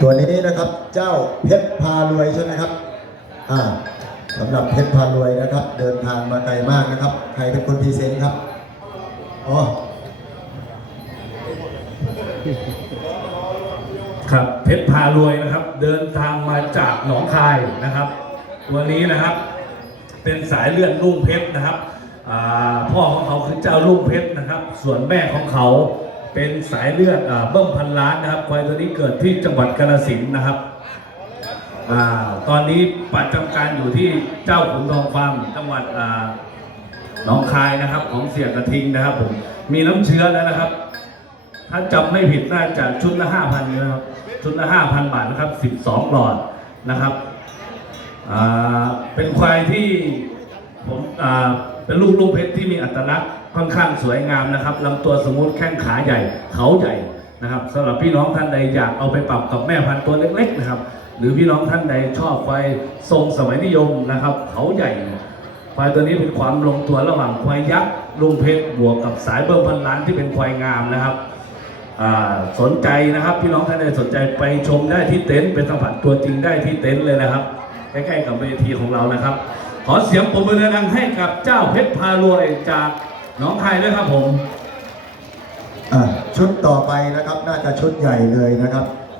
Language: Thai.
ตัวนี้นะครับเจ้าเพชรพารวยใช่ไหมครับอ่าสำหรับเพชรพารวยนะครับ เดินทางมาไกลมากนะครับ ใครเป็นคนพรีเซนต์ครับอ๋อครับเพชรพารวยนะครับ เดินทางมาจากหนองคายนะครับตัวนี้นะครับ เป็นสายเลือดลุ่งเพชรนะครับพ่อของเขาคือเจ้าลุ่งเพชรนะครับ ส่วนแม่ของเขา เป็นสายเลือดเบิ้มพันล้านนะครับควายตัวนี้เกิดที่จังหวัดกาฬสินธุ์นะครับอตอนนี้ประจำการอยู่ที่เจ้าขุนทองฟาร์มจังหวัดหนองคายนะครับ ของเสียกระทิงนะครับผมมีน้ำเชื้อแล้วนะครับ ถ้าจำไม่ผิดน่าจะชุดละห้าพันนะครับชุดละห้าพันบาทนะครับสิบสองหลอดนะครับเป็นควายที่ผมเป็นลูกลูกเพชรที่มีอัตลักษณ์ ค่อนข้างสวยงามนะครับลำตัวสมมุติแข้งขาใหญ่ เขาใหญ่นะครับสำหรับพี่น้องท่านใดอยากเอาไปปรับกับแม่พันธุ์ตัวเล็กๆนะครับ หรือพี่น้องท่านใดชอบควายทรงสมัยนิยมนะครับ เขาใหญ่ควายตัวนี้เป็นความลงตัวระหว่างควายยักษ์ลุงเพชรบวกกับสายเบิ้มพันล้านที่เป็นควายงามนะครับสนใจนะครับพี่น้องท่านใดสนใจไปชมได้ที่เต็นท์เป็นสัมผัสตัวจริงได้ที่เต็นท์เลยนะครับใกล้ๆกับเวทีของเรานะครับ ขอเสียงปรบมือดังๆให้กับเจ้าเพชรพารวยจาก น้องไทยด้วยครับผม อ่าชุดต่อไปนะครับ น่าจะชุดใหญ่เลยนะครับ